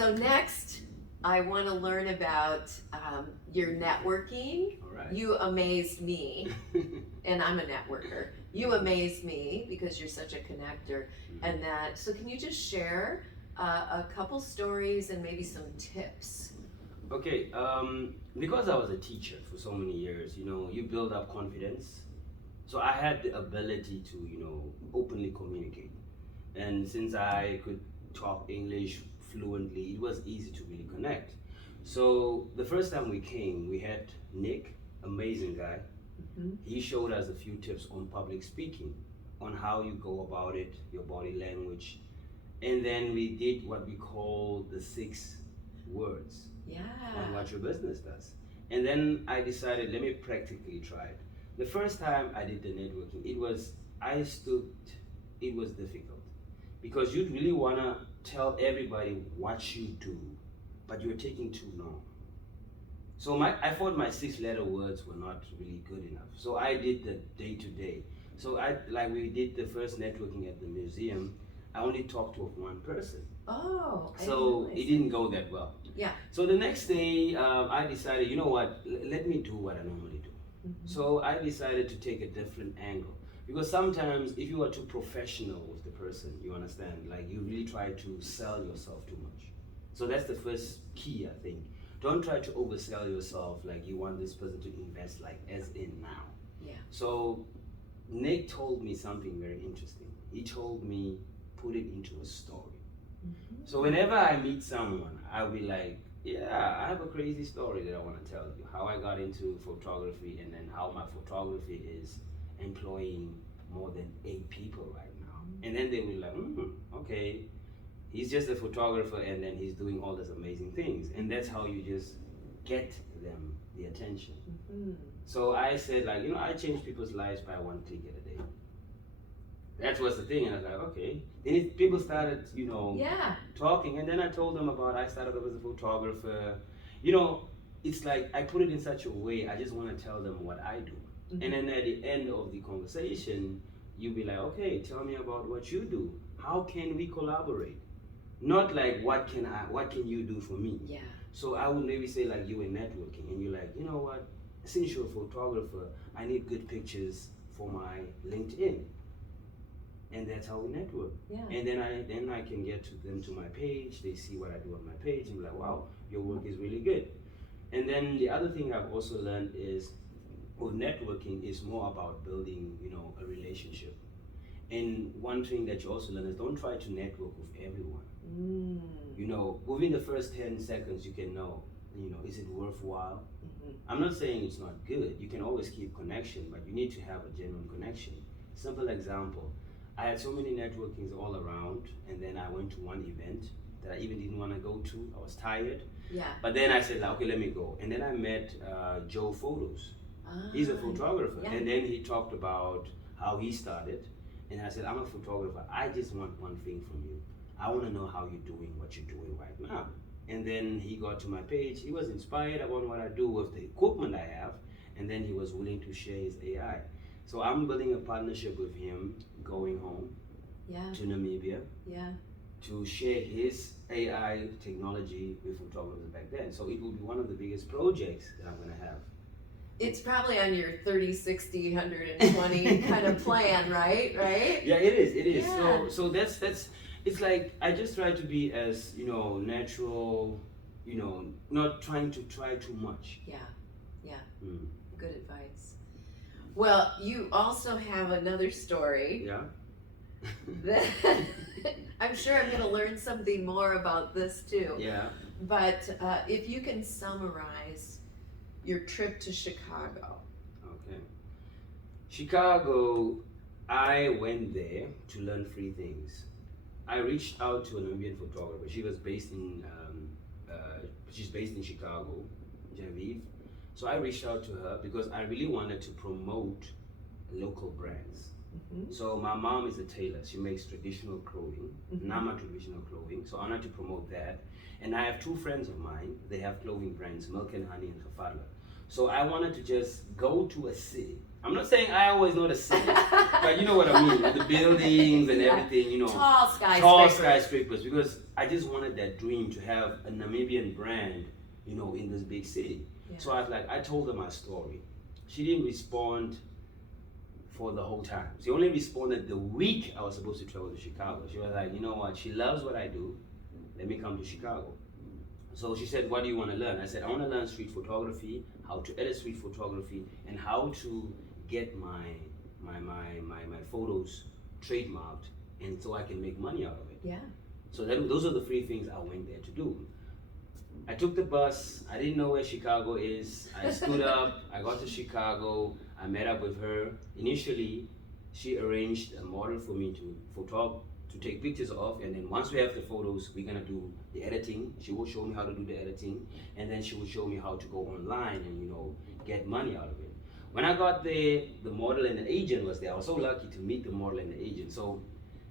So next, I want to learn about your networking. All right. You amazed me, and I'm a networker. You amazed me because you're such a connector, and that. So can you just share a couple stories and maybe some tips? Okay, because I was a teacher for so many years, you build up confidence. So I had the ability to, openly communicate. And since I could talk English fluently, it was easy to really connect. So the first time we came, we had Nick, amazing guy. Mm-hmm. He showed us a few tips on public speaking, on how you go about it, your body language. And then we did what we call the 6 words Yeah. on what your business does. And then I decided, let me practically try it. The first time I did the networking, it was difficult because you really want to tell everybody what you do, but you're taking too long. So I thought my 6-letter words were not really good enough. So I did the day to day. So we did the first networking at the museum. I only talked to one person. Oh. So it didn't go that well. Yeah. So the next day, I decided, you know what, let me do what I normally do. Mm-hmm. So I decided to take a different angle. Because sometimes if you are too professional with the person, you understand, like you really try to sell yourself too much. So that's the first key, I think. Don't try to oversell yourself like you want this person to invest like as in now. Yeah. So Nick told me something very interesting. He told me, put it into a story. Mm-hmm. So whenever I meet someone, I'll be like, yeah, I have a crazy story that I want to tell you. How I got into photography and then how my photography is employing more than 8 people right now. And then they will be like, okay, he's just a photographer and then he's doing all these amazing things. And that's how you just get them the attention. Mm-hmm. So I said I change people's lives by 1 click at a day. That was the thing, and I was like, okay. Then people started, Yeah. talking, and then I told them about I started off as a photographer. It's like I put it in such a way, I just want to tell them what I do. Mm-hmm. And then at the end of the conversation, you'll be like, okay, tell me about what you do. How can we collaborate? Not like, what can you do for me? Yeah. So I would maybe say like you were networking, and you're like, you know what, since you're a photographer, I need good pictures for my LinkedIn. And that's how we network. Yeah. And then I can get to them to my page. They see what I do on my page and be like, wow, your work is really good. And then the other thing I've also learned is with networking is more about building, a relationship. And one thing that you also learn is don't try to network with everyone. Within the first 10 seconds you can know, is it worthwhile? Mm-hmm. I'm not saying it's not good. You can always keep connection, but you need to have a genuine connection. Simple example. I had so many networkings all around, and then I went to one event that I even didn't want to go to. I was tired. Yeah. But then I said, okay, let me go. And then I met Joe Photos. He's a photographer. Yeah. And then he talked about how he started. And I said, I'm a photographer. I just want one thing from you. I want to know how you're doing what you're doing right now. And then he got to my page. He was inspired about what I do with the equipment I have. And then he was willing to share his AI. So I'm building a partnership with him, going home to Namibia to share his AI technology with photographers back then. So it will be one of the biggest projects that I'm going to have. It's probably on your 30, 60, 120 kind of plan, right? Right? Yeah, it is. Yeah. So that's it's like I just try to be as, natural, not trying to try too much. Yeah. Mm. Good advice. Well, you also have another story. Yeah. That I'm sure I'm going to learn something more about this too. Yeah. But if you can summarize your trip to Chicago. Okay. Chicago, I went there to learn 3 things. I reached out to a Namibian photographer. She was based in, she's based in Chicago, Genevieve. So I reached out to her because I really wanted to promote local brands. Mm-hmm. So my mom is a tailor. She makes traditional clothing, Mm-hmm. Nama traditional clothing. So I wanted to promote that. And I have 2 friends of mine. They have clothing brands, Milk and Honey and Kafala. So I wanted to just go to a city I'm not saying I always know the site, but you know what I mean, the buildings and Yeah. everything, you know. Tall skyscrapers. Tall skyscrapers, because I just wanted that dream to have a Namibian brand, you know, in this big city. Yeah. So I told her my story. She didn't respond for the whole time. She only responded the week I was supposed to travel to Chicago. She was like, you know what, she loves what I do. Let me come to Chicago. So she said, what do you want to learn? I said, I want to learn street photography, how to edit street photography, and how to get my photos trademarked, and so I can make money out of it. Yeah. So those are the three things I went there to do. I took the bus. I didn't know where Chicago is. I stood up. I got to Chicago. I met up with her. Initially, she arranged a model for me to take pictures of, and then once we have the photos, we're gonna do the editing. She will show me how to do the editing, and then she will show me how to go online and, you know, get money out of it. When I got there, the model and the agent was there. I was so lucky to meet the model and the agent. So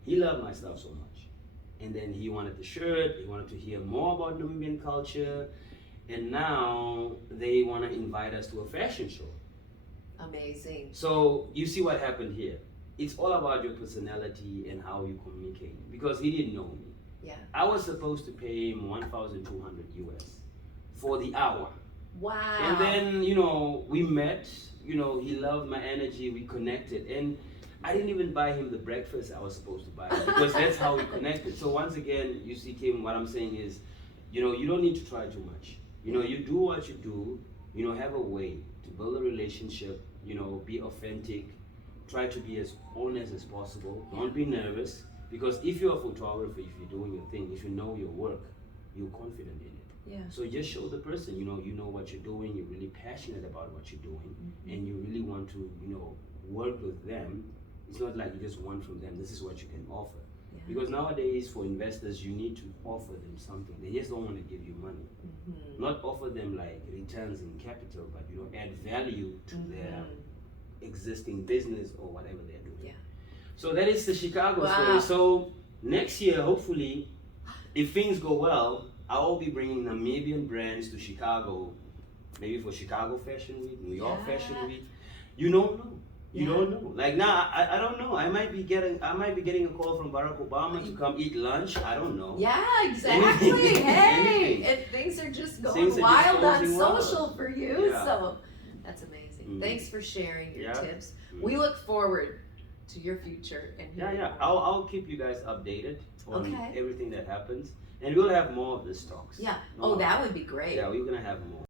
he loved my stuff so much. And then he wanted the shirt, he wanted to hear more about Namibian culture, and now they want to invite us to a fashion show. Amazing. So you see what happened here. It's all about your personality and how you communicate, because he didn't know me. Yeah. I was supposed to pay him 1,200 US for the hour. Wow. And then, you know, we met, you know, he loved my energy, we connected, and I didn't even buy him the breakfast I was supposed to buy him, because that's how we connected. So once again, you see, Kimm, what I'm saying is, you know, you don't need to try too much. You know, you do what you do, you know, have a way to build a relationship, you know, be authentic, try to be as honest as possible, don't be nervous, because if you're a photographer, if you're doing your thing, if you know your work, you're confident in it. Yeah. So just show the person, you know what you're doing, you're really passionate about what you're doing, and you really want to, you know, work with them. It's not like you just want from them, this is what you can offer. Yeah. Because nowadays for investors, you need to offer them something. They just don't want to give you money. Not offer them like returns in capital, but, you know, add value to their existing business or whatever they're doing. Yeah. So that is the Chicago Wow. story. So next year, hopefully, if things go well, I'll be bringing Namibian brands to Chicago, maybe for Chicago Fashion Week, New York Yeah. Fashion Week. You don't know. You Yeah. don't know. Like now, I don't know. I might be getting a call from Barack Obama to come eat lunch. I don't know. Yeah, exactly. Anything. Hey, Anything. and things are just going Things are just wild on going wild. social for you. Yeah. So that's amazing. Mhm. Thanks for sharing your Yeah. tips. Mhm. We look forward to your future and Yeah, hearing yeah. more. I'll keep you guys updated on Okay. everything that happens, and we'll have more of these talks. Yeah. No, Oh, that would be great. Yeah, we're gonna have more.